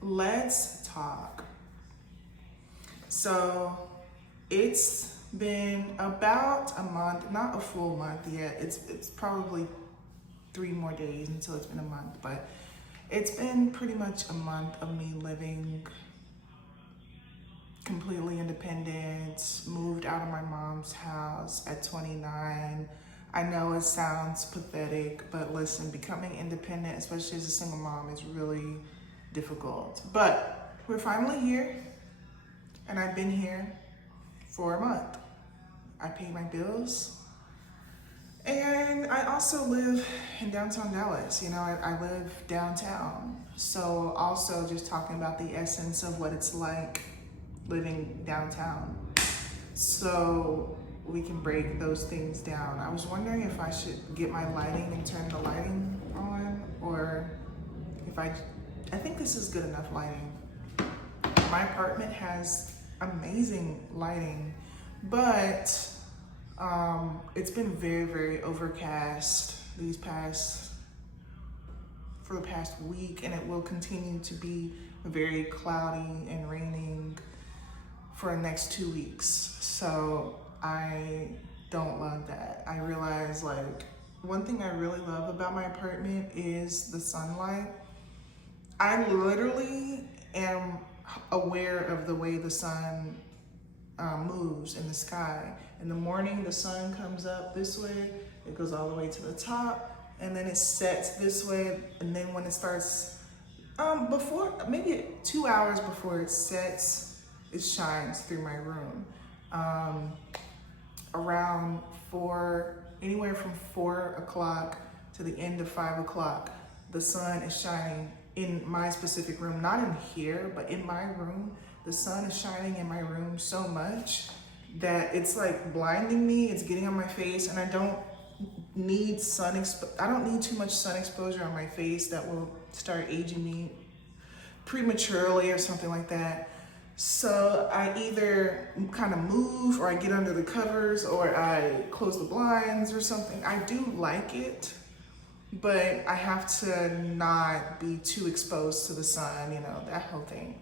let's talk. So it's been about a month, not a full month yet. It's probably 3 more days until it's been a month, but it's been pretty much a month of me living completely independent, moved out of my mom's house at 29. I know it sounds pathetic, but listen, becoming independent, especially as a single mom, is really difficult. But we're finally here, and I've been here for a month. I pay my bills, and I also live in downtown Dallas. I live downtown. So also just talking about the essence of what it's like living downtown. So we can break those things down. I was wondering if I should get my lighting and turn the lighting on, or if I think this is good enough lighting. My apartment has amazing lighting, but it's been very, very overcast for the past week, and it will continue to be very cloudy and raining for the next 2 weeks. So I don't love that. I realize, one thing I really love about my apartment is the sunlight. I literally am aware of the way the sun moves in the sky. In the morning, the sun comes up this way, it goes all the way to the top, and then it sets this way. And then when it starts, maybe 2 hours before it sets, it shines through my room. Around anywhere from 4 o'clock to the end of 5 o'clock, the sun is shining in my specific room, not in here, but in my room. The sun is shining in my room so much that it's like blinding me. It's getting on my face, and I don't need too much sun exposure on my face that will start aging me prematurely or something like that. So I either kind of move, or I get under the covers, or I close the blinds or something. I do like it, but I have to not be too exposed to the sun, that whole thing.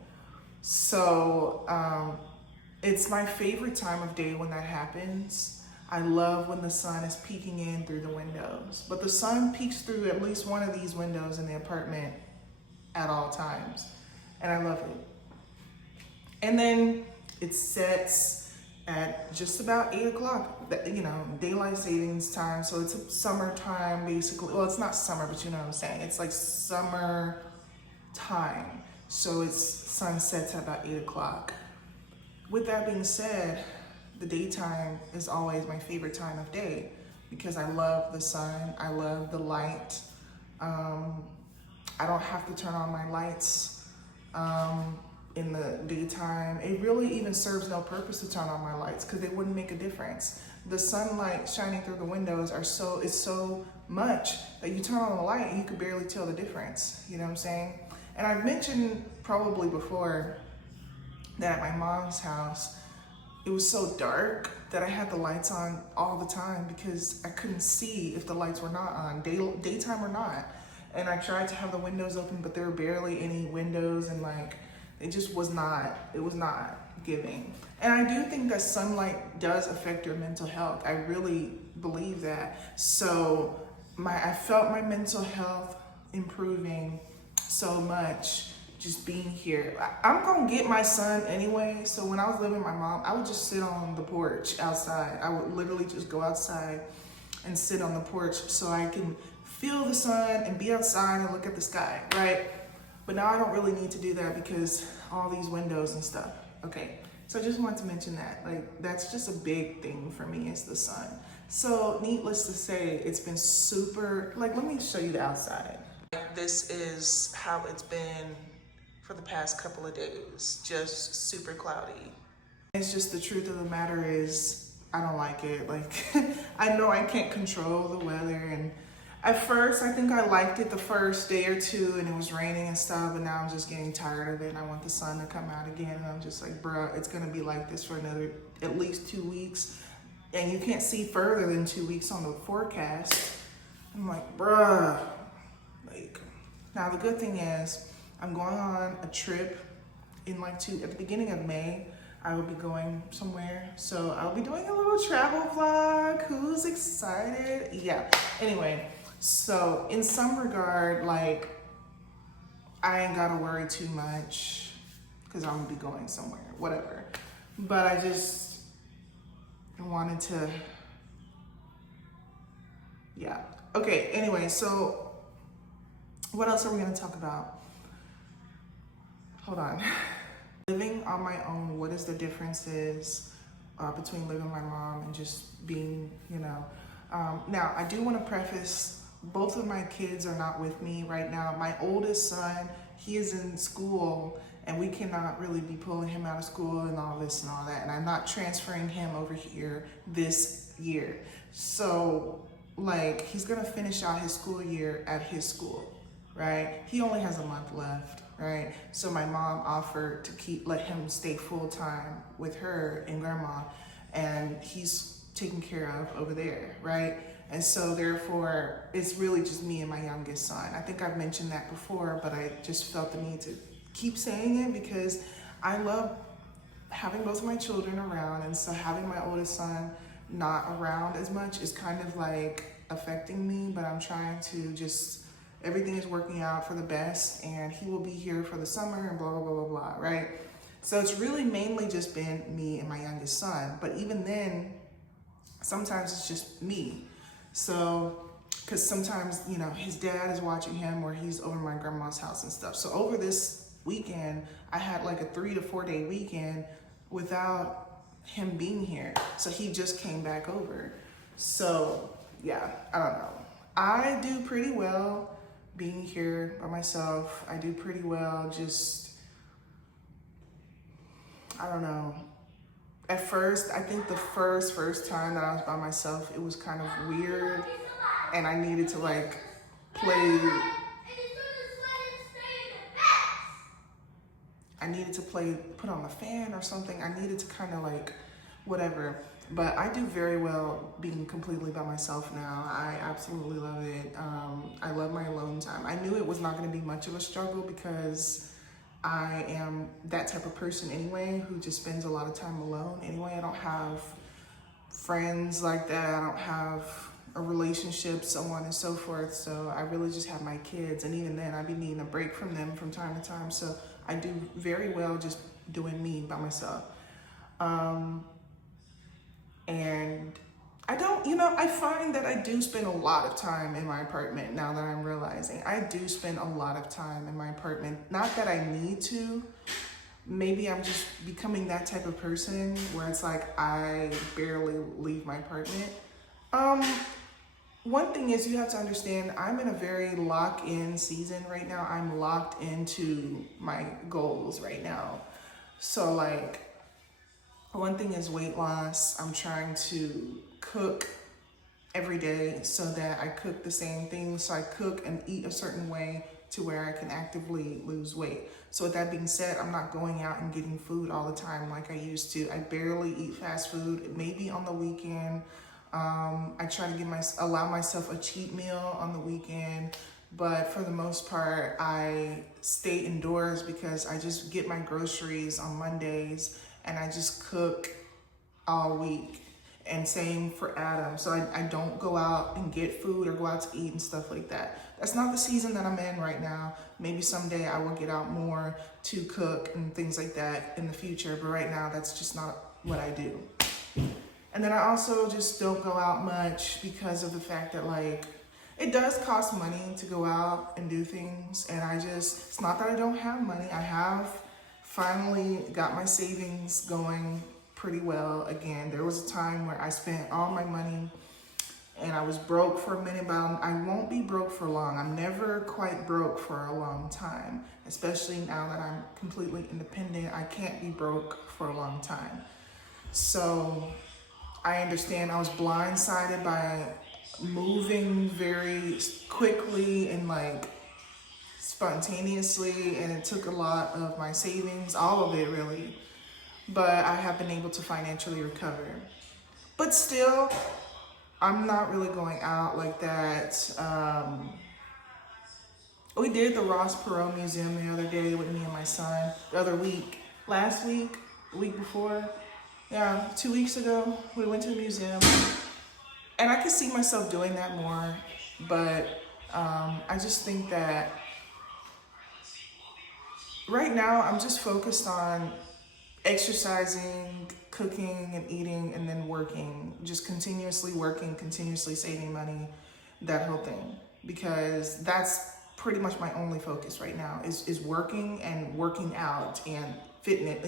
So it's my favorite time of day when that happens. I love when the sun is peeking in through the windows, but the sun peeks through at least one of these windows in the apartment at all times, and I love it. And then it sets at just about 8 o'clock, daylight savings time. So it's summertime, basically. Well, it's not summer, but you know what I'm saying. It's like summer time. So sun sets at about 8 o'clock. With that being said, the daytime is always my favorite time of day because I love the sun. I love the light. I don't have to turn on my lights in the daytime. It really even serves no purpose to turn on my lights because they wouldn't make a difference. The sunlight shining through the windows is so much that you turn on the light and you could barely tell the difference. You know what I'm saying? And I've mentioned probably before that at my mom's house, it was so dark that I had the lights on all the time because I couldn't see if the lights were not on, daytime or not. And I tried to have the windows open, but there were barely any windows, and it was not giving. And I do think that sunlight does affect your mental health. I really believe that. So I felt my mental health improving so much just being here. I'm gonna get my sun anyway. So when I was living with my mom, I would just sit on the porch outside. I would literally just go outside and sit on the porch so I can feel the sun and be outside and look at the sky, right? But now I don't really need to do that because all these windows and stuff. Okay, so I just wanted to mention that. That's just a big thing for me is the sun. So needless to say, it's been super, let me show you the outside. This is how it's been for the past couple of days, just super cloudy. It's just the truth of the matter is I don't like it. I know I can't control the weather, and at first I think I liked it the first day or two and it was raining and stuff, but now I'm just getting tired of it and I want the sun to come out again, and I'm just like, bruh, it's gonna be like this for another at least 2 weeks, and you can't see further than 2 weeks on the forecast. I'm like, bruh. Now the good thing is I'm going on a trip in at the beginning of May. I will be going somewhere. So I'll be doing a little travel vlog. Who's excited? Yeah. Anyway, so in some regard, like, I ain't gotta worry too much because I'm gonna be going somewhere, whatever. But I just wanted to, yeah. Okay, anyway, so what else are we gonna talk about? Hold on. Living on my own, what is the differences between living with my mom and just being, now I do wanna preface, both of my kids are not with me right now. My oldest son, he is in school and we cannot really be pulling him out of school and all this and all that. And I'm not transferring him over here this year. So like, he's gonna finish out his school year at his school, right? He only has a month left, right? So my mom offered to let him stay full time with her and grandma, and he's taken care of over there, right? And so therefore, it's really just me and my youngest son. I think I've mentioned that before, but I just felt the need to keep saying it because I love having both of my children around. And so having my oldest son not around as much is kind of like affecting me, but I'm trying to everything is working out for the best, and he will be here for the summer and blah, blah, blah, blah, blah, right? So it's really mainly just been me and my youngest son. But even then, sometimes it's just me. So, because sometimes, his dad is watching him or he's over my grandma's house and stuff. So over this weekend, I had like a 3 to 4 day weekend without him being here. So he just came back over. So yeah, I don't know. I do pretty well being here by myself. I do pretty well I don't know. At first, I think the first time that I was by myself, it was kind of weird, and I needed to put on the fan or something. I needed to kind of whatever. But I do very well being completely by myself now. I absolutely love it. I love my alone time. I knew it was not going to be much of a struggle because I am that type of person anyway, who just spends a lot of time alone anyway. I don't have friends like that. I don't have a relationship, so on and so forth. So I really just have my kids. And even then, I'd be needing a break from them from time to time. So I do very well just doing me by myself. And I find that I do spend a lot of time in my apartment now that I'm realizing. I do spend a lot of time in my apartment. Not that I need to. Maybe I'm just becoming that type of person where it's like I barely leave my apartment. One thing is you have to understand I'm in a very lock-in season right now. I'm locked into my goals right now. So one thing is weight loss. I'm trying to cook every day so that I cook the same things. So I cook and eat a certain way to where I can actively lose weight. So with that being said, I'm not going out and getting food all the time like I used to. I barely eat fast food, maybe on the weekend. I try to allow myself a cheat meal on the weekend. But for the most part, I stay indoors because I just get my groceries on Mondays and I just cook all week. And same for Adam. So I don't go out and get food or go out to eat and stuff like that. That's not the season that I'm in right now. Maybe someday I will get out more to cook and things like that in the future. But right now, that's just not what I do. And then I also just don't go out much because of the fact that it does cost money to go out and do things. And it's not that I don't have money. I have finally got my savings going pretty well again. There was a time where I spent all my money and I was broke for a minute, but I won't be broke for long. I'm never quite broke for a long time, especially now that I'm completely independent. I can't be broke for a long time. So I understand I was blindsided by moving very quickly and spontaneously, and it took a lot of my savings, all of it really. But I have been able to financially recover. But still, I'm not really going out like that. We did the Ross Perot Museum the other day with me and my son. The other week, last week, the week before, yeah, 2 weeks ago, we went to the museum. And I could see myself doing that more, but I just think that right now I'm just focused on exercising, cooking and eating, and then working, just continuously working, continuously saving money, that whole thing, because that's pretty much my only focus right now is working and working out and fitness,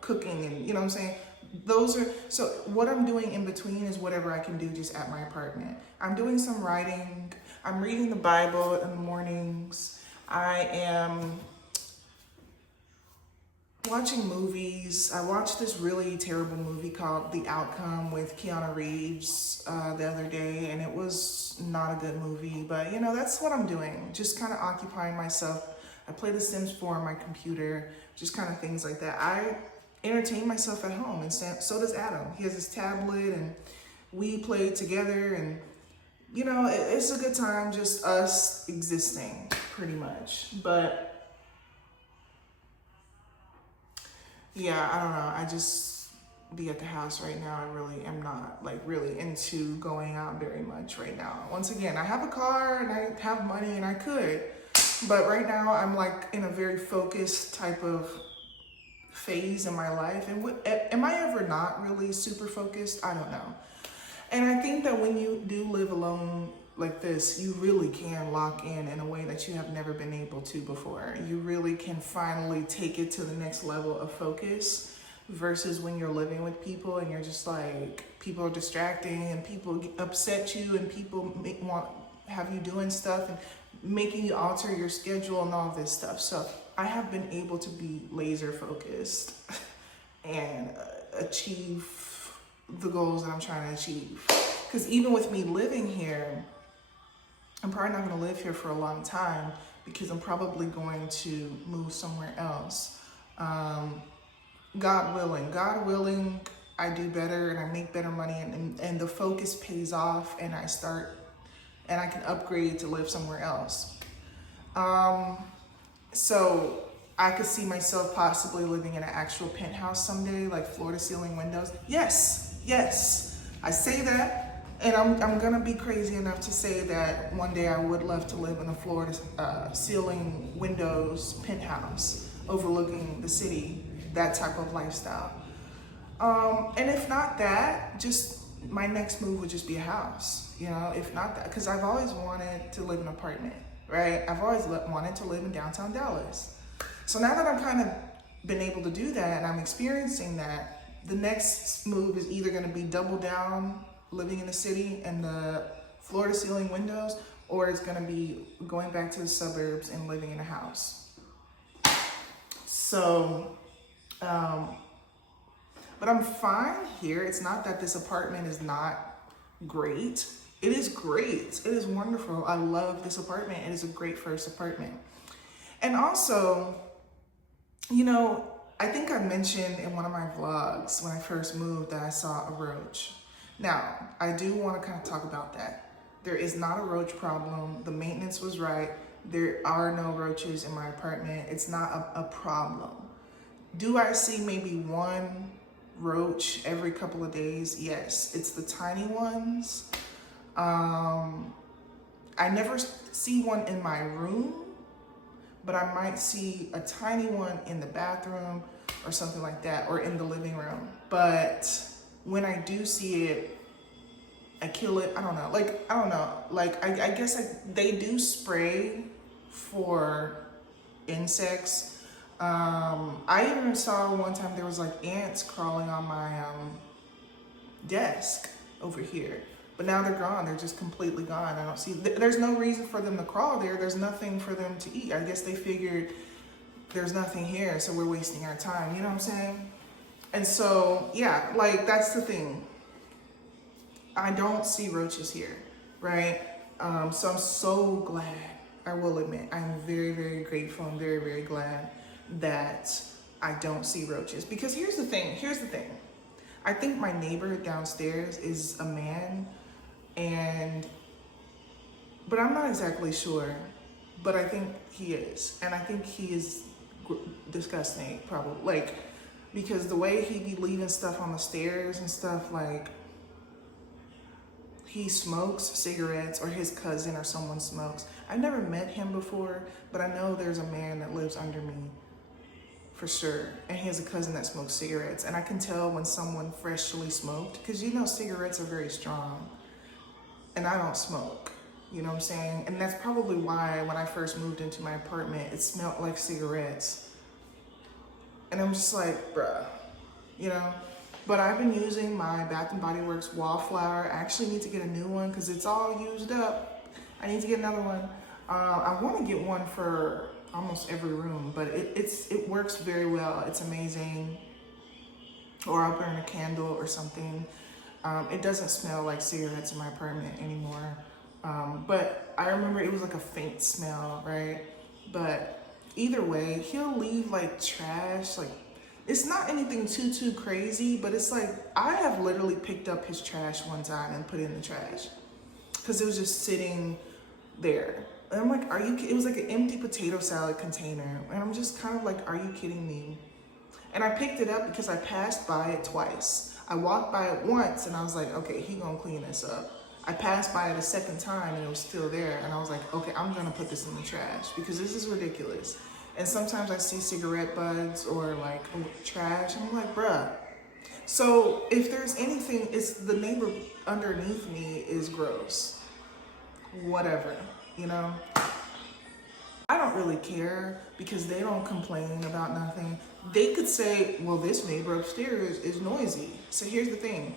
cooking, and you know what I'm saying? Those are, so what I'm doing in between is whatever I can do just at my apartment. I'm doing some writing, I'm reading the Bible in the mornings, I am watching movies. I watched this really terrible movie called The Outcome with Keanu Reeves the other day, and it was not a good movie, but that's what I'm doing. Just kind of occupying myself. I play The Sims 4 on my computer, just kind of things like that. I entertain myself at home, and so does Adam. He has his tablet, and we play together, and it's a good time, just us existing, pretty much. But yeah, I don't know. I just be at the house right now. I really am not really into going out very much right now. Once again, I have a car and I have money and I could, but right now I'm in a very focused type of phase in my life. And am I ever not really super focused? I don't know. And I think that when you do live alone like this, you really can lock in a way that you have never been able to before. You really can finally take it to the next level of focus versus when you're living with people and you're just people are distracting and people upset you and people have you doing stuff and making you alter your schedule and all this stuff. So I have been able to be laser focused and achieve the goals that I'm trying to achieve. Because even with me living here, I'm probably not going to live here for a long time because I'm probably going to move somewhere else. God willing, I do better and I make better money and the focus pays off and I can upgrade to live somewhere else. So I could see myself possibly living in an actual penthouse someday, like floor to ceiling windows. Yes, I say that. And I'm gonna be crazy enough to say that one day I would love to live in a floor to ceiling windows penthouse overlooking the city, that type of lifestyle. And if not that, just my next move would just be a house, if not that, because I've always wanted to live in an apartment, right? I've always wanted to live in downtown Dallas. So now that I'm kind of been able to do that and I'm experiencing that, the next move is either gonna be double down living in the city and the floor to ceiling windows, or it's gonna be going back to the suburbs and living in a house. So, but I'm fine here. It's not that this apartment is not great. It is great. It is wonderful. I love this apartment. It is a great first apartment. And also, I think I mentioned in one of my vlogs when I first moved that I saw a roach. Now, I do want to kind of talk about that. There is not a roach problem. The maintenance was right. There are no roaches in my apartment. It's not a problem. Do I see maybe one roach every couple of days? Yes, it's the tiny ones. I never see one in my room, but I might see a tiny one in the bathroom or something like that, or in the living room. But when I do see it, I kill it. I don't know. I guess they do spray for insects. I even saw one time there was ants crawling on my desk over here. But now they're gone. They're just completely gone. I don't see, there's no reason for them to crawl there. There's nothing for them to eat. I guess they figured there's nothing here, so we're wasting our time. You know what I'm saying? And so, yeah, that's the thing. I don't see roaches here, right? So I'm so glad, I will admit, I'm very, very grateful and very, very glad that I don't see roaches. Because here's the thing. I think my neighbor downstairs is a man, but I'm not exactly sure. but I think he is. And I think he is disgusting, probably. Like, because the way he be leaving stuff on the stairs and stuff, like, he smokes cigarettes, or his cousin or someone smokes. I've never met him before, but I know there's a man that lives under me for sure. And he has a cousin that smokes cigarettes. And I can tell when someone freshly smoked, because you know cigarettes are very strong. And I don't smoke, you know what I'm saying? And that's probably why when I first moved into my apartment, it smelled like cigarettes. And I'm just like, bruh, you know? But I've been using my Bath & Body Works Wallflower. I actually need to get a new one because it's all used up. I need to get another one. I want to get one for almost every room, but it works very well. It's amazing. Or I'll burn a candle or something. It doesn't smell like cigarettes in my apartment anymore. But I remember it was like a faint smell, right? But either way, he'll leave like trash, like, it's not anything too crazy, but it's like, I have literally picked up his trash one time and put it in the trash because it was just sitting there. And I'm like, it was like an empty potato salad container. And I'm just kind of like, are you kidding me? And I picked it up because I passed by it twice. I walked by it once and I was like, okay, he gonna clean this up. I passed by it a second time and it was still there. And I was like, okay, I'm gonna put this in the trash because this is ridiculous. And sometimes I see cigarette butts or like trash, and I'm like, bruh. So if there's anything, it's the neighbor underneath me is gross. Whatever, you know? I don't really care because they don't complain about nothing. They could say, well, this neighbor upstairs is noisy. So here's the thing.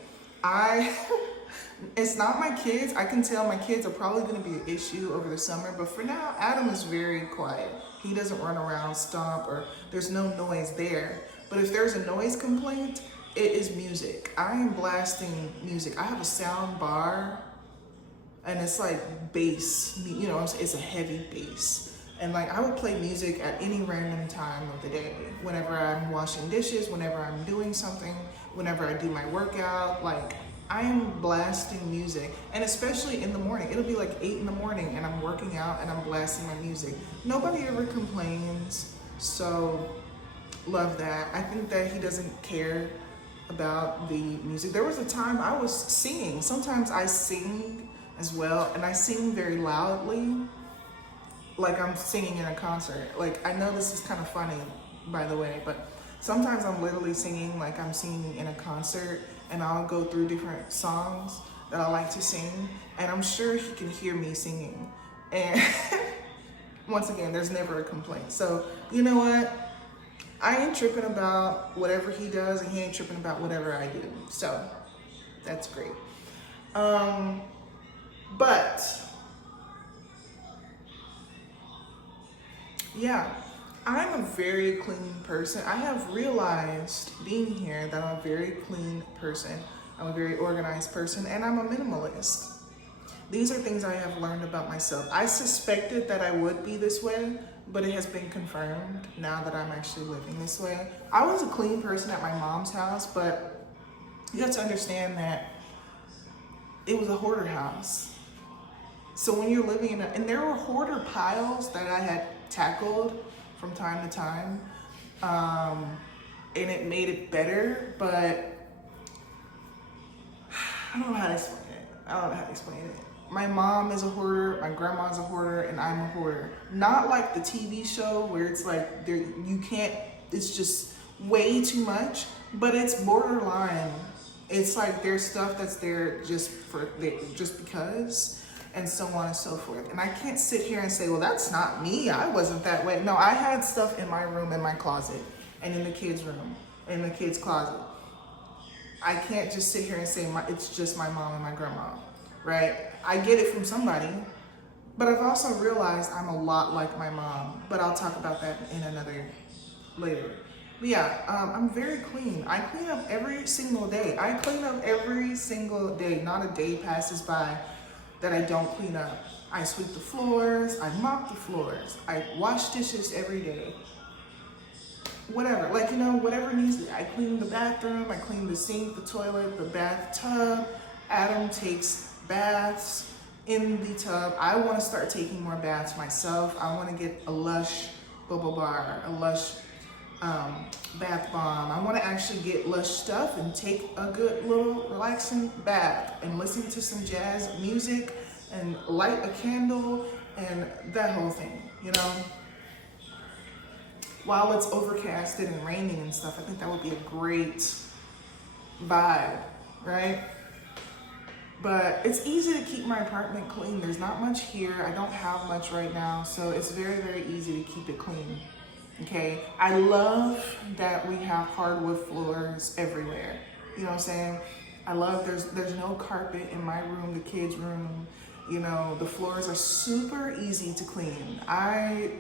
It's not my kids. I can tell my kids are probably gonna be an issue over the summer, but for now, Adam is very quiet. He doesn't run around, stomp, or there's no noise there. But if there's a noise complaint, it is music. I am blasting music. I have a sound bar, and it's like bass, you know, it's a heavy bass. And like, I would play music at any random time of the day. Whenever I'm washing dishes, whenever I'm doing something, whenever I do my workout, like, I am blasting music, and especially in the morning. It'll be like 8 in the morning and I'm working out and I'm blasting my music. Nobody ever complains, so love that. I think that he doesn't care about the music. There was a time I was singing. Sometimes I sing as well, and I sing very loudly, like I'm singing in a concert. Like, I know this is kind of funny, by the way, but sometimes I'm literally singing like I'm singing in a concert, and I'll go through different songs that I like to sing, and I'm sure he can hear me singing. And once again, there's never a complaint. So, you know what? I ain't tripping about whatever he does, and he ain't tripping about whatever I do. So, that's great. But, yeah. I'm a very clean person. I have realized being here that I'm a very clean person. I'm a very organized person, and I'm a minimalist. These are things I have learned about myself. I suspected that I would be this way, but it has been confirmed now that I'm actually living this way. I was a clean person at my mom's house, but you have to understand that it was a hoarder house. So when you're living in and there were hoarder piles that I had tackled from time to time, and it made it better, but I don't know how to explain it. My mom is a hoarder, my grandma's a hoarder, and I'm a hoarder. Not like the TV show where it's like it's just way too much, but it's borderline. It's like there's stuff that's there just because, and so on and so forth. And I can't sit here and say, well, that's not me. I wasn't that way. No, I had stuff in my room, in my closet, and in the kids' room, in the kids' closet. I can't just sit here and say it's just my mom and my grandma, right? I get it from somebody, but I've also realized I'm a lot like my mom, but I'll talk about that in another later. But yeah, I'm very clean. I clean up every single day. Not a day passes by that I don't clean up. I sweep the floors, I mop the floors, I wash dishes every day. Whatever, like, you know, whatever needs, I clean the bathroom, I clean the sink, the toilet, the bathtub. Adam takes baths. in the tub. I want to start taking more baths myself. I want to get a Lush Bubble Bar, a Lush bath bomb. I want to actually get Lush stuff and take a good little relaxing bath and listen to some jazz music and light a candle and that whole thing, you know? While it's overcasted and raining and stuff, I think that would be a great vibe, right? But it's easy to keep my apartment clean. There's not much here. I don't have much right now, so it's very, very easy to keep it clean. Okay, I love that we have hardwood floors everywhere. You know what I'm saying? I love there's no carpet in my room, the kids' room. You know, the floors are super easy to clean. I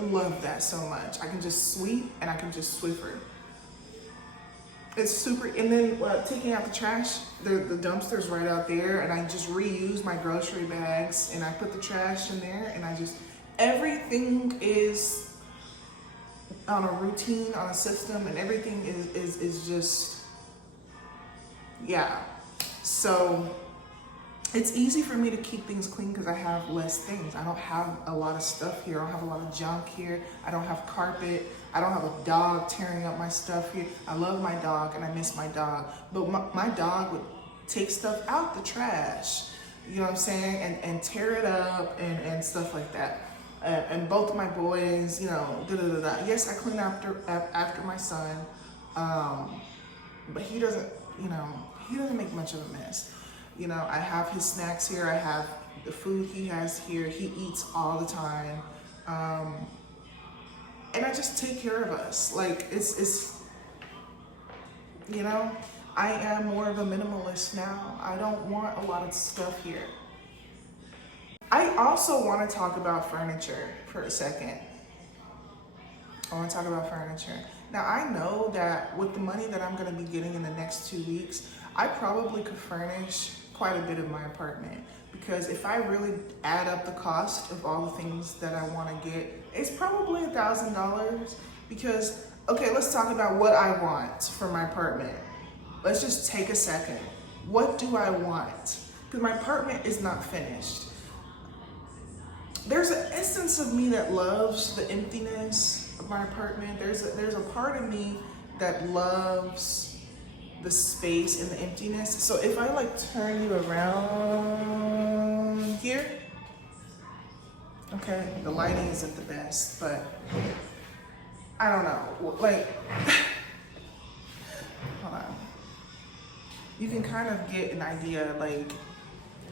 love that so much. I can just sweep and I can just Swiffer. It's super, and then taking out the trash, the dumpster's right out there, and I just reuse my grocery bags and I put the trash in there, and everything is on a routine, on a system, and everything is just, yeah. So it's easy for me to keep things clean because I have less things. I don't have a lot of stuff here. I don't have a lot of junk here. I don't have carpet. I don't have a dog tearing up my stuff here. I love my dog and I miss my dog. But my dog would take stuff out the trash, you know what I'm saying? And tear it up and stuff like that. And both of my boys, you know, Yes, I clean after my son, but he doesn't make much of a mess. You know, I have his snacks here. I have the food he has here. He eats all the time. And I just take care of us. Like, it's, you know, I am more of a minimalist now. I don't want a lot of stuff here. I also want to talk about furniture for a second. I want to talk about furniture. Now, I know that with the money that I'm going to be getting in the next 2 weeks, I probably could furnish quite a bit of my apartment, because if I really add up the cost of all the things that I want to get, it's probably $1,000. Because, okay, let's talk about what I want for my apartment. Let's just take a second. What do I want? Because my apartment is not finished. There's an instance of me that loves the emptiness of my apartment. There's a part of me that loves the space and the emptiness. So if I like turn you around here, okay, the lighting isn't the best, but I don't know, like, hold on. You can kind of get an idea, like,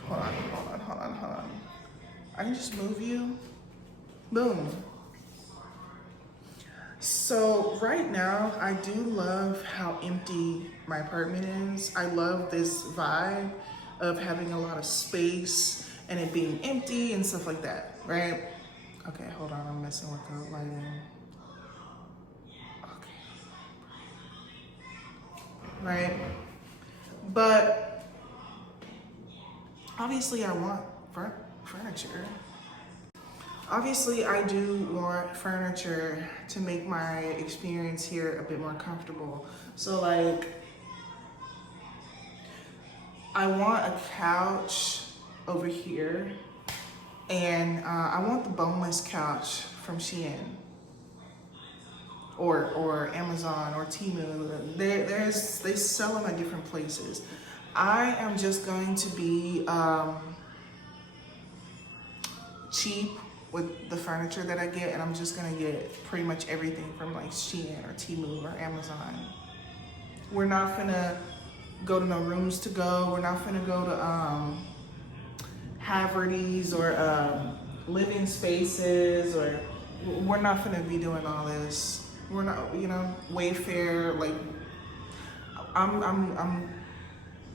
hold on. I can just move you, boom. So right now, I do love how empty my apartment is. I love this vibe of having a lot of space and it being empty and stuff like that, right? Okay, hold on, I'm messing with the lighting. Okay. Right? But obviously I want furniture. Obviously, I do want furniture to make my experience here a bit more comfortable. So like, I want a couch over here, and I want the boneless couch from Shein or Amazon or Temu. They sell them at different places. I am just going to be cheap with the furniture that I get, and I'm just gonna get pretty much everything from like Shein or Temu or Amazon. We're not gonna go to no Rooms To Go. We're not gonna go to Haverty's or Living Spaces, or we're not gonna be doing all this. We're not, you know, Wayfair. Like,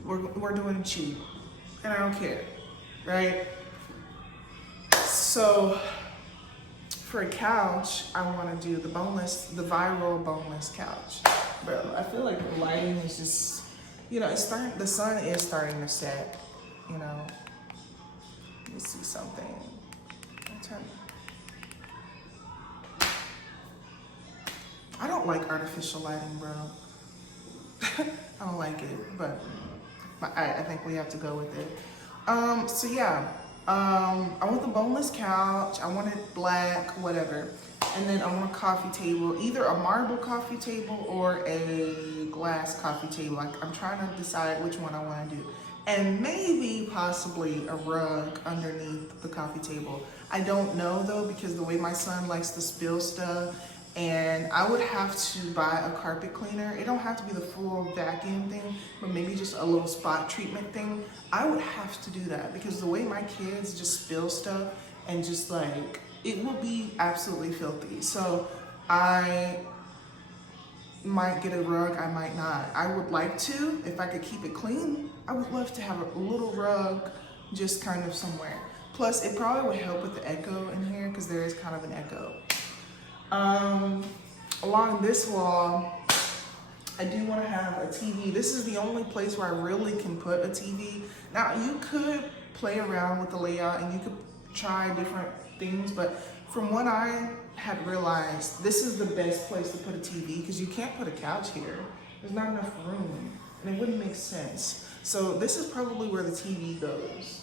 we're doing it cheap, and I don't care, right? So for a couch, I want to do the viral boneless couch. But I feel like the lighting is just, you know, the sun is starting to set, you know. Let me see something. I don't like artificial lighting, bro. I don't like it, but I think we have to go with it. So yeah, I want the boneless couch. I want it black, whatever. And then I want a coffee table, either a marble coffee table or a glass coffee table. I'm trying to decide which one I want to do. And maybe possibly a rug underneath the coffee table. I don't know though, because the way my son likes to spill stuff, and I would have to buy a carpet cleaner. It don't have to be the full vacuum thing, but maybe just a little spot treatment thing. I would have to do that because the way my kids just spill stuff and just like, it will be absolutely filthy. So I might get a rug, I might not. I would like to, if I could keep it clean, I would love to have a little rug just kind of somewhere. Plus, it probably would help with the echo in here because there is kind of an echo. Along this wall, I do want to have a TV. This is the only place where I really can put a TV. Now, you could play around with the layout and you could try different things, but from what I had realized, this is the best place to put a TV because you can't put a couch here. There's not enough room and it wouldn't make sense. So this is probably where the TV goes.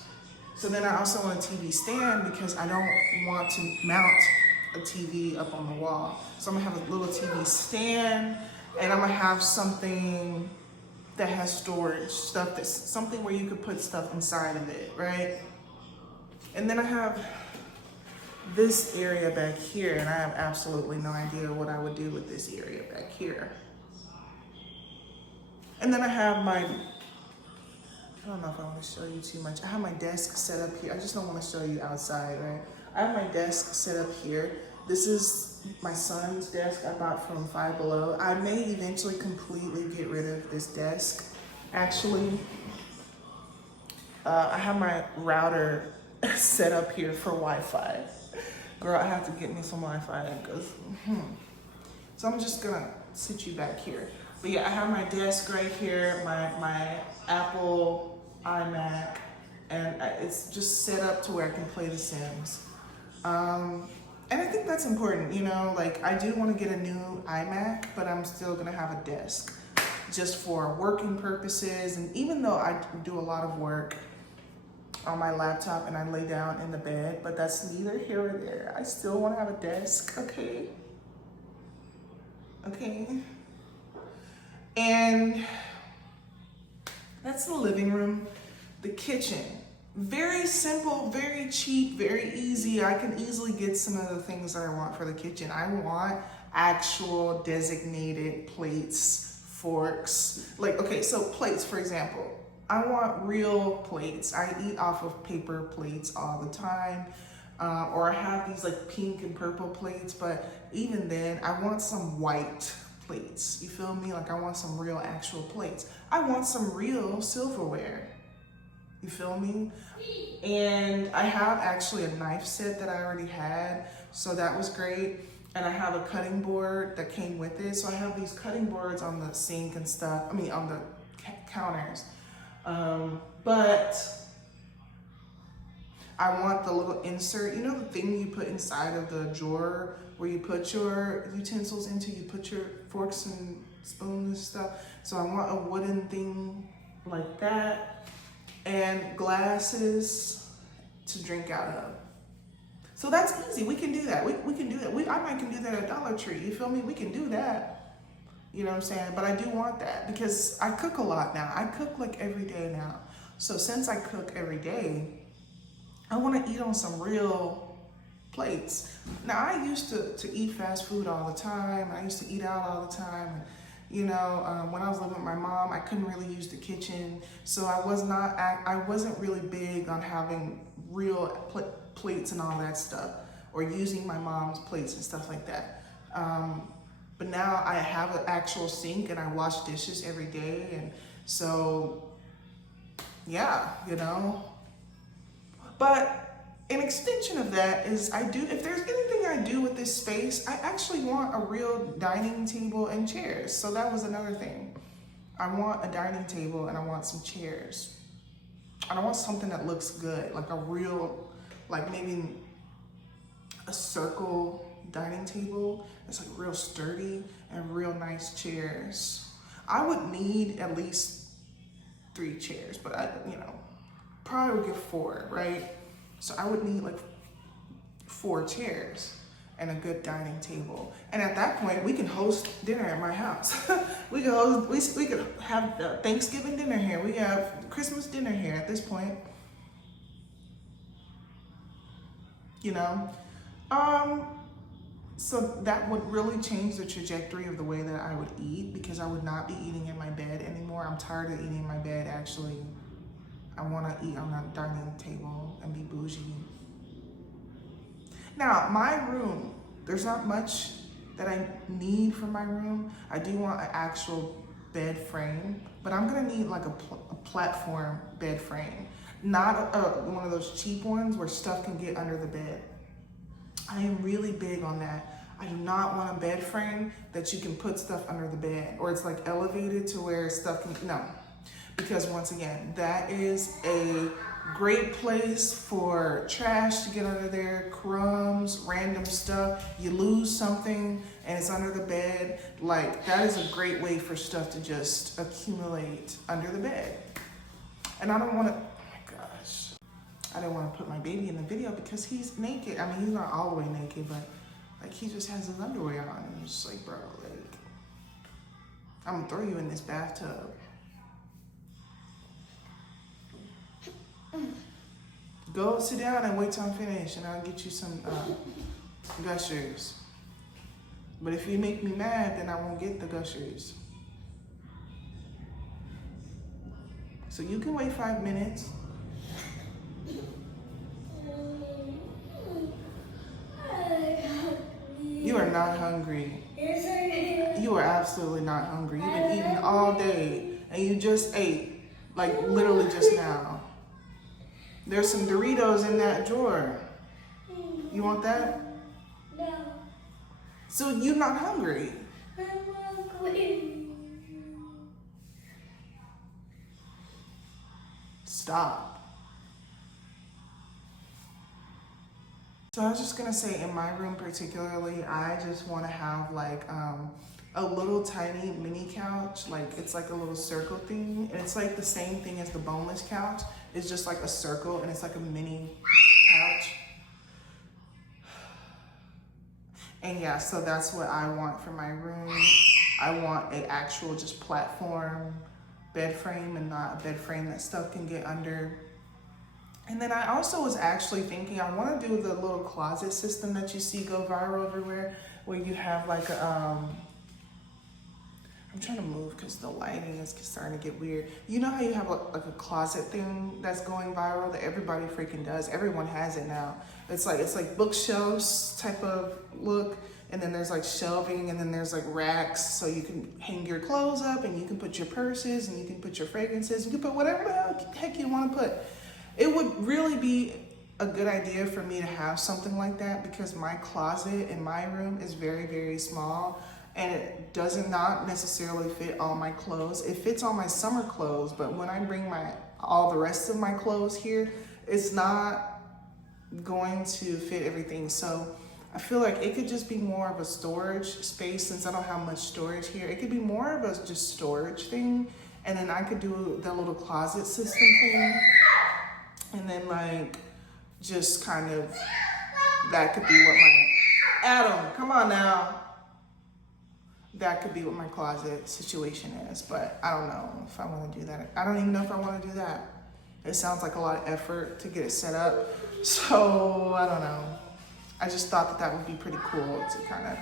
So then I also want a TV stand because I don't want to mount a TV up on the wall. So I'm gonna have a little TV stand, and I'm gonna have something that has storage, stuff that's something where you could put stuff inside of it, right? And then I have this area back here, and I have absolutely no idea what I would do with this area back here. And then I have my, I don't know if I want to show you too much. I have my desk set up here. I just don't want to show you outside, right? I have my desk set up here. This is my son's desk I bought from Five Below. I may eventually completely get rid of this desk. Actually, I have my router set up here for Wi-Fi. Girl, I have to get me some Wi-Fi because, So I'm just gonna sit you back here. But yeah, I have my desk right here, my Apple iMac, and it's just set up to where I can play The Sims. And I think that's important, you know, like I do want to get a new iMac, but I'm still gonna have a desk just for working purposes. And even though I do a lot of work on my laptop and I lay down in the bed, but that's neither here or there. I still want to have a desk, okay? Okay. And that's the living room. The kitchen, very simple, very cheap, very easy. I can easily get some of the things that I want for the kitchen. I want actual designated plates, forks. Like, okay, so plates, for example. I want real plates. I eat off of paper plates all the time. Or I have these like pink and purple plates, but even then, I want some white plates. You feel me? Like I want some real actual plates. I want some real silverware. You feel me? And I have actually a knife set that I already had, so that was great. And I have a cutting board that came with it. So I have these cutting boards on the sink and stuff. I mean, on the counters. But I want the little insert, you know the thing you put inside of the drawer where you put your utensils into, you put your forks and spoons and stuff. So I want a wooden thing like that and glasses to drink out of. So that's easy, we can do that. We can do that. I might can do that at Dollar Tree, you feel me? We can do that. You know what I'm saying? But I do want that because I cook a lot now. I cook like every day now. So since I cook every day, I want to eat on some real plates. Now I used to eat fast food all the time. I used to eat out all the time. You know, when I was living with my mom, I couldn't really use the kitchen. So I wasn't really big on having real plates and all that stuff, or using my mom's plates and stuff like that. But now I have an actual sink and I wash dishes every day. And so, yeah, you know. But an extension of that is if there's anything I do with this space, I actually want a real dining table and chairs. So that was another thing. I want a dining table and I want some chairs. And I want something that looks good, like a real, like maybe a circle dining table that's like real sturdy and real nice chairs. I would need at least 3 chairs, but probably would get 4, right? So I would need like 4 chairs and a good dining table. And at that point, we can host dinner at my house. we could have Thanksgiving dinner here. We have Christmas dinner here at this point. You know? So that would really change the trajectory of the way that I would eat, because I would not be eating in my bed anymore. I'm tired of eating in my bed, actually. I want to eat on a dining table and be bougie. Now, my room, there's not much that I need for my room. I do want an actual bed frame, but I'm gonna need like a platform bed frame, not one of those cheap ones where stuff can get under the bed. I am really big on that. I do not want a bed frame that you can put stuff under the bed, or it's like elevated to where stuff can, no. Because once again, that is a great place for trash to get under there, crumbs, random stuff. You lose something and it's under the bed. Like, that is a great way for stuff to just accumulate under the bed. And I don't want to, oh my gosh. I didn't want to put my baby in the video because he's naked. I mean, he's not all the way naked, but like, he just has his underwear on. And I'm just like, bro, like, I'm gonna throw you in this bathtub. Go sit down and wait till I'm finished, and I'll get you some Gushers. But if you make me mad, then I won't get the Gushers. So you can wait 5 minutes. You are not hungry. You are absolutely not hungry. You've been eating all day, and you just ate, like literally just now. There's some Doritos in that drawer. You want that? No. So you're not hungry. I'm hungry. Stop. So I was just gonna say, in my room particularly, I just want to have like a little tiny mini couch. Like, it's like a little circle thing, and it's like the same thing as the boneless couch. It's just like a circle, and it's like a mini couch. And yeah, so that's what I want for my room. I want an actual just platform bed frame, and not a bed frame that stuff can get under. And then I also was actually thinking, I want to do the little closet system that you see go viral everywhere, where you have like a, I'm trying to move because the lighting is starting to get weird. You know how you have like a closet thing that's going viral that everybody freaking does? Everyone has it now. It's like bookshelves type of look, and then there's like shelving, and then there's like racks, so you can hang your clothes up, and you can put your purses, and you can put your fragrances, you can put whatever the heck you want to put. It would really be a good idea for me to have something like that, because my closet in my room is very, very small, and it does not necessarily fit all my clothes. It fits all my summer clothes, but when I bring all the rest of my clothes here, it's not going to fit everything. So I feel like it could just be more of a storage space, since I don't have much storage here. It could be more of a just storage thing, and then I could do the little closet system thing, and then like just kind of, that could be what my, Adam, come on now. That could be what my closet situation is, but I don't know if I want to do that. I don't even know if I want to do that. It sounds like a lot of effort to get it set up, so I don't know. I just thought that would be pretty cool to kind of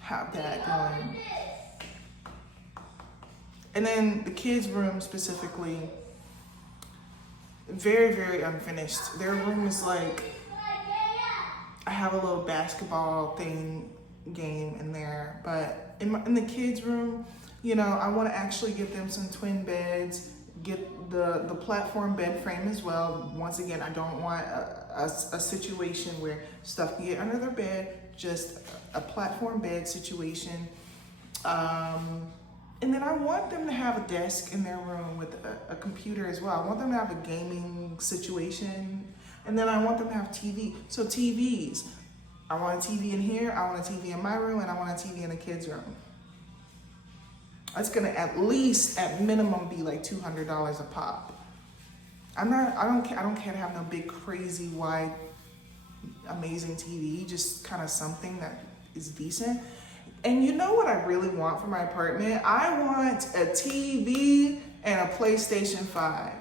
have that going. And then the kids' room specifically, very, very unfinished. Their room is like, I have a little basketball game in there, but in the kids' room, you know, I want to actually get them some twin beds, get the platform bed frame as well. Once again, I don't want a situation where stuff can get under their bed, just a platform bed situation. And then I want them to have a desk in their room with a computer as well. I want them to have a gaming situation, and then I want them to have TV. So TVs. I want a TV in here, I want a TV in my room, and I want a TV in the kids' room. It's gonna at least, at minimum, be like $200 a pop. I don't care to have no big, crazy, wide, amazing TV, just kind of something that is decent. And you know what I really want for my apartment? I want a TV and a PlayStation 5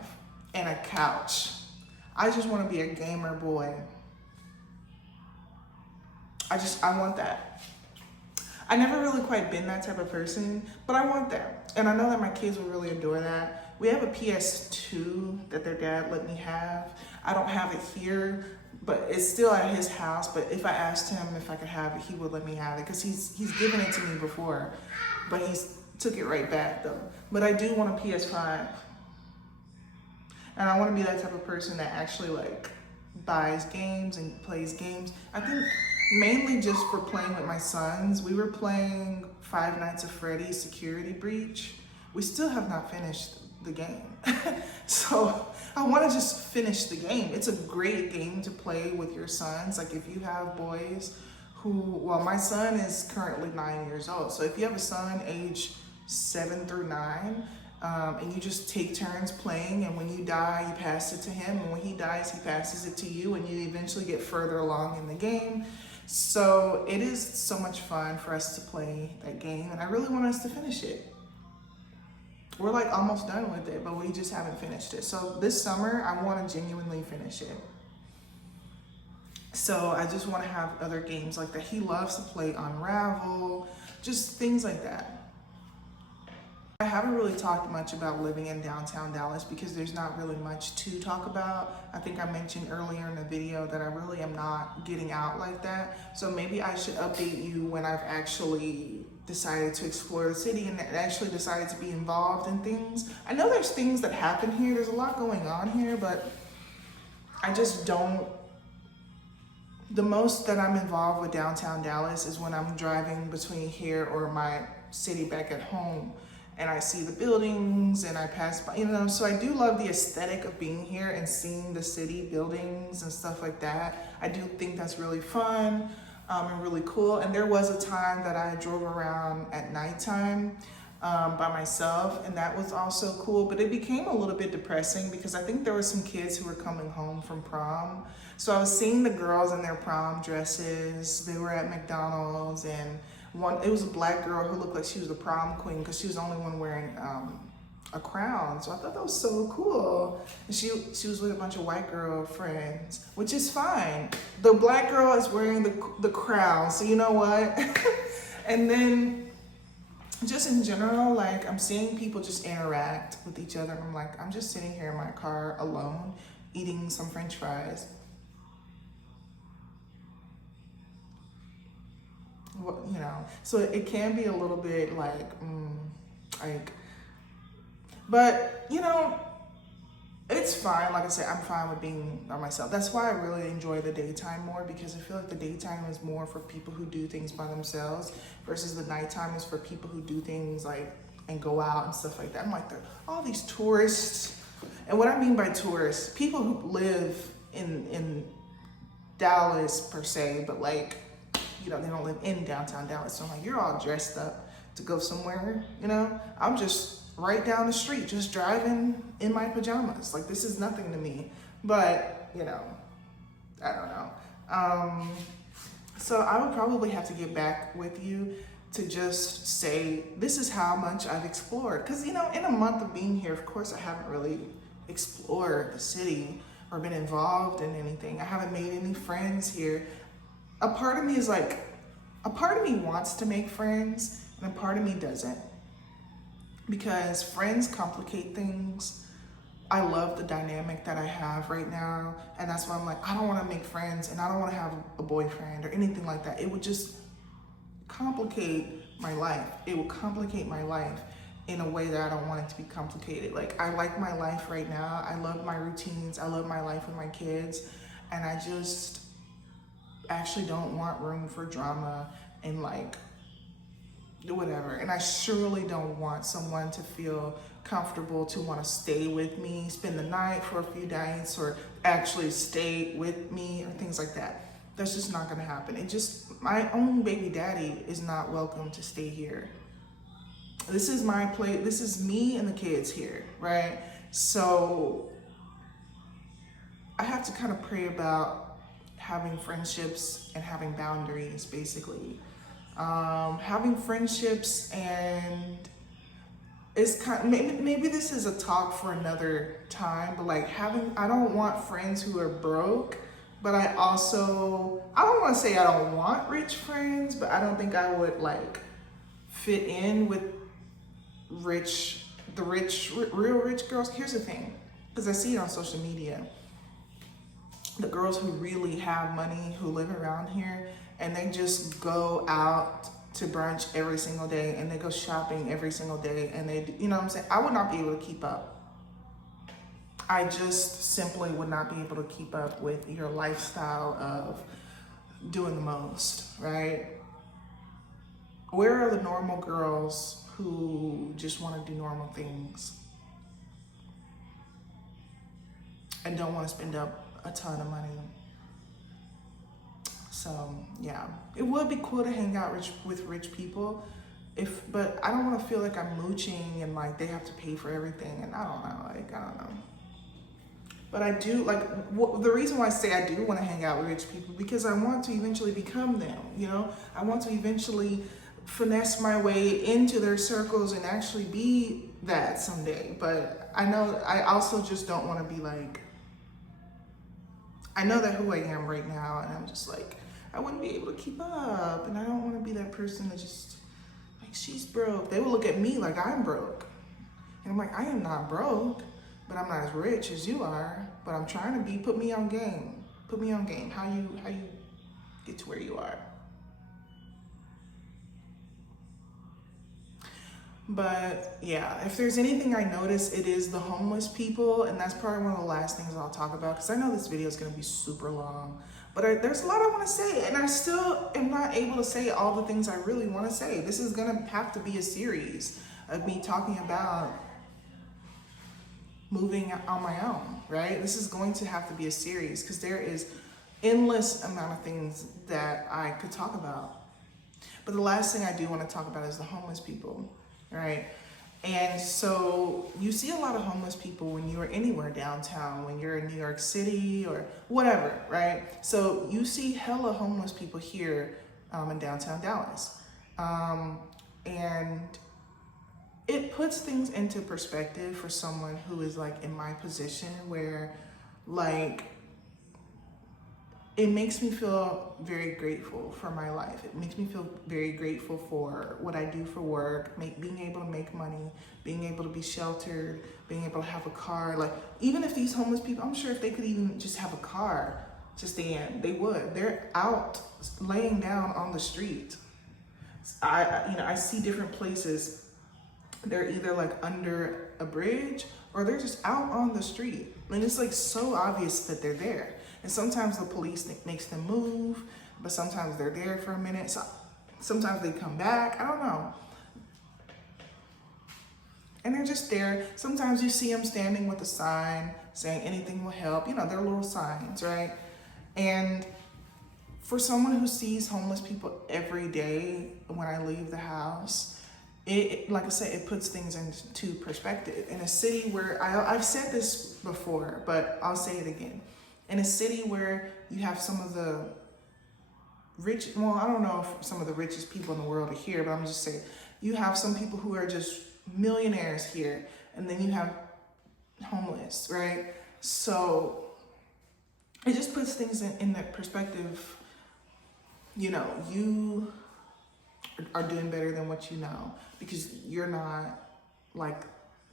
and a couch. I just want to be a gamer boy. I want that. I never really quite been that type of person, but I want that. And I know that my kids will really adore that. We have a PS2 that their dad let me have. I don't have it here, but it's still at his house. But if I asked him if I could have it, he would let me have it because he's given it to me before, but he's took it right back though. But I do want a PS5. And I want to be that type of person that actually like buys games and plays games. I think mainly just for playing with my sons. We were playing Five Nights at Freddy's Security Breach. We still have not finished the game. So I want to just finish the game. It's a great game to play with your sons. Like if you have boys well, my son is currently 9 years old. So if you have a son age 7 through 9, and you just take turns playing, and when you die, you pass it to him, and when he dies, he passes it to you, and you eventually get further along in the game. So it is so much fun for us to play that game, and I really want us to finish it. We're like almost done with it, but we just haven't finished it. So this summer, I want to genuinely finish it. So I just want to have other games like that. He loves to play Unravel, just things like that. I haven't really talked much about living in downtown Dallas because there's not really much to talk about. I think I mentioned earlier in the video that I really am not getting out like that. So maybe I should update you when I've actually decided to explore the city and actually decided to be involved in things. I know there's things that happen here. There's a lot going on here, but I just don't. The most that I'm involved with downtown Dallas is when I'm driving between here or my city back at home. And I see the buildings and I pass by, so I do love the aesthetic of being here and seeing the city buildings and stuff like that. I do think that's really fun and really cool. And there was a time that I drove around at nighttime by myself, and that was also cool, but it became a little bit depressing because I think there were some kids who were coming home from prom. So I was seeing the girls in their prom dresses. They were at McDonald's, and it was a black girl who looked like she was the prom queen because she was the only one wearing a crown. So I thought that was so cool. And she was with a bunch of white girl friends, which is fine. The black girl is wearing the crown, so you know what? And then just in general, like I'm seeing people just interact with each other. And I'm like, I'm just sitting here in my car alone, eating some French fries. So it can be a little bit like, but it's fine. Like I said, I'm fine with being by myself. That's why I really enjoy the daytime more, because I feel like the daytime is more for people who do things by themselves versus the nighttime is for people who do things and go out and stuff like that. I'm like, all these tourists, and what I mean by tourists, people who live in Dallas per se, but they don't live in downtown Dallas. So I'm like, you're all dressed up to go somewhere, I'm just right down the street, just driving in my pajamas. Like, this is nothing to me, but I don't know. So I would probably have to get back with you to just say, this is how much I've explored. Because, in a month of being here, of course, I haven't really explored the city or been involved in anything. I haven't made any friends here. A part of me wants to make friends, and a part of me doesn't. Because friends complicate things. I love the dynamic that I have right now, and that's why I'm like, I don't want to make friends, and I don't want to have a boyfriend or anything like that. It would just complicate my life. It will complicate my life in a way that I don't want it to be complicated. Like, I like my life right now. I love my routines. I love my life with my kids, and I just actually don't want room for drama and whatever. And I surely don't want someone to feel comfortable to want to stay with me, spend the night for a few nights, or actually stay with me or things like that. That's just not going to happen. My own baby daddy is not welcome to stay here. This is my place. This is me and the kids here, right? So I have to kind of pray about having friendships and having boundaries, basically. Having friendships, and it's kind of, maybe this is a talk for another time, but like I don't want friends who are broke, but I don't want to say I don't want rich friends, but I don't think I would like fit in with real rich girls. Here's the thing, because I see it on social media. The girls who really have money, who live around here, and they just go out to brunch every single day, and they go shopping every single day, and they, you know what I'm saying? I would not be able to keep up. I just simply would not be able to keep up with your lifestyle of doing the most, right? Where are the normal girls who just want to do normal things and don't want to spend up a ton of money? So yeah, it would be cool to hang out with rich people, but I don't want to feel like I'm mooching and like they have to pay for everything, and I don't know. But I do the reason why I say I do want to hang out with rich people, because I want to eventually become them. You know, I want to eventually finesse my way into their circles and actually be that someday. But I know I also just don't want to be like, I know that who I am right now, and I'm just like, I wouldn't be able to keep up, and I don't want to be that person that just like, she's broke. They will look at me like I'm broke, and I'm like, I am not broke, but I'm not as rich as you are. But I'm trying to be. Put me on game. Put me on game. How you get to where you are. But yeah, if there's anything I notice, it is the homeless people, and that's probably one of the last things I'll talk about, because I know this video is going to be super long. But there's a lot I want to say, and I still am not able to say all the things I really want to say. This is going to have to be a series of me talking about moving on my own, right? This is going to have to be a series, because there is endless amount of things that I could talk about. But the last thing I do want to talk about is the homeless people, right? And so you see a lot of homeless people when you are anywhere downtown, when you're in New York City or whatever, right? So you see hella homeless people here in downtown Dallas. And it puts things into perspective for someone who is like in my position, where like, it makes me feel very grateful for my life. It makes me feel very grateful for what I do for work, being able to make money, being able to be sheltered, being able to have a car. Like, even if these homeless people, I'm sure if they could even just have a car to stay in, they would. They're out laying down on the street. I see different places. They're either like under a bridge or they're just out on the street. And it's like so obvious that they're there. And sometimes the police makes them move, but sometimes they're there for a minute. So sometimes they come back. I don't know. And they're just there. Sometimes you see them standing with a sign saying anything will help. You know, they're little signs, right? And for someone who sees homeless people every day when I leave the house, it like I said, it puts things into perspective. In a city where, I've said this before, but I'll say it again. In a city where you have some of the rich, well, I don't know if some of the richest people in the world are here, but I'm just saying, you have some people who are just millionaires here, and then you have homeless, right? So it just puts things in that perspective. You know, you are doing better than what you know, because you're not like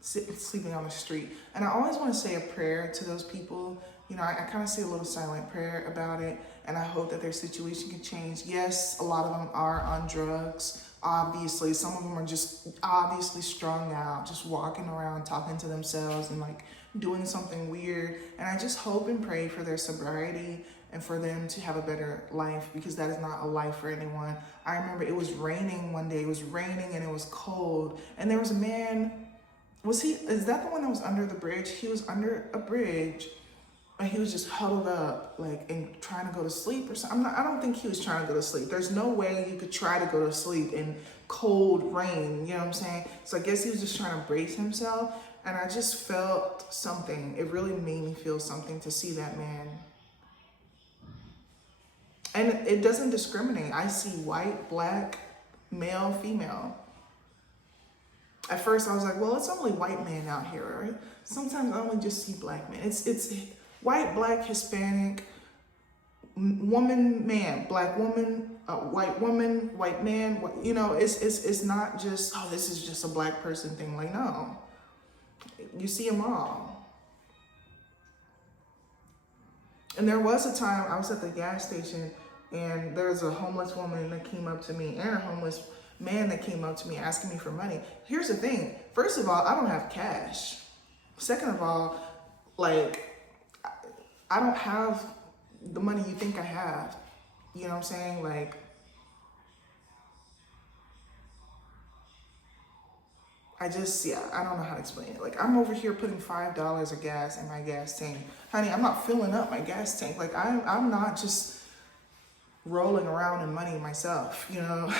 sleeping on the street. And I always want to say a prayer to those people. You know, I kind of say a little silent prayer about it, and I hope that their situation can change. Yes, a lot of them are on drugs, obviously. Some of them are just obviously strung out, just walking around, talking to themselves and like doing something weird. And I just hope and pray for their sobriety and for them to have a better life, because that is not a life for anyone. I remember it was raining one day. It was raining and it was cold. And there was a man, is that the one that was under the bridge? He was under a bridge. and he was just huddled up, like, and trying to go to sleep or something. I don't think he was trying to go to sleep. There's no way you could try to go to sleep in cold rain, you know what I'm saying? So I guess he was just trying to brace himself, and I just felt something. It really made me feel something to see that man. And it doesn't discriminate. I see white, black, male, female. At first I was like, well, it's only white men out here, right? Sometimes I only just see black men. It's white, black, Hispanic, woman, man, black woman, white woman, white man. You know, it's not just, oh, this is just a black person thing. Like, no, you see them all. And there was a time I was at the gas station, and there's a homeless woman that came up to me, and a homeless man that came up to me asking me for money. Here's the thing. First of all, I don't have cash. Second of all, like, I don't have the money you think I have. You know what I'm saying? Like, I don't know how to explain it. Like, I'm over here putting $5 of gas in my gas tank. Honey, I'm not filling up my gas tank. Like, I'm not just rolling around in money myself, you know?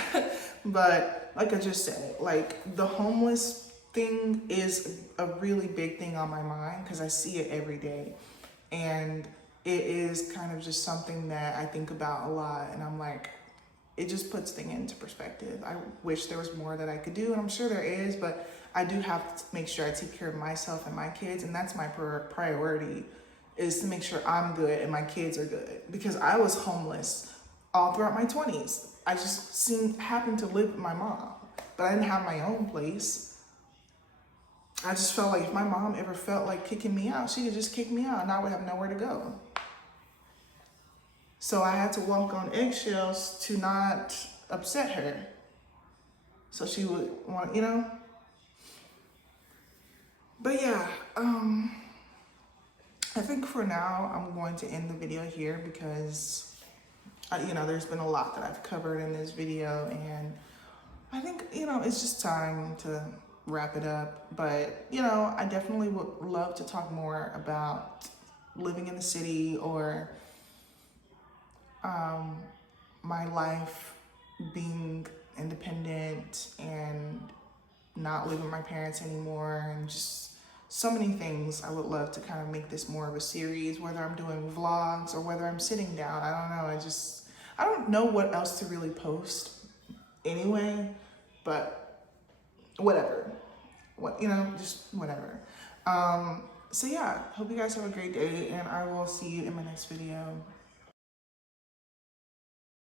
But like I just said, like, the homeless thing is a really big thing on my mind because I see it every day. And it is kind of just something that I think about a lot. And I'm like, it just puts things into perspective. I wish there was more that I could do, and I'm sure there is, but I do have to make sure I take care of myself and my kids, and that's my priority, is to make sure I'm good and my kids are good. Because I was homeless all throughout my 20s. I just happened to live with my mom, but I didn't have my own place. I just felt like if my mom ever felt like kicking me out, she could just kick me out and I would have nowhere to go. So I had to walk on eggshells to not upset her. So she would want, you know? But yeah, I think for now I'm going to end the video here because, you know, there's been a lot that I've covered in this video, and I think, you know, it's just time to wrap it up. But, you know, I definitely would love to talk more about living in the city, or my life being independent and not living with my parents anymore, and just so many things. I would love to kind of make this more of a series, whether I'm doing vlogs or whether I'm sitting down. I don't know. I don't know what else to really post anyway, but whatever. You know, just whatever. So yeah, hope you guys have a great day, and I will see you in my next video.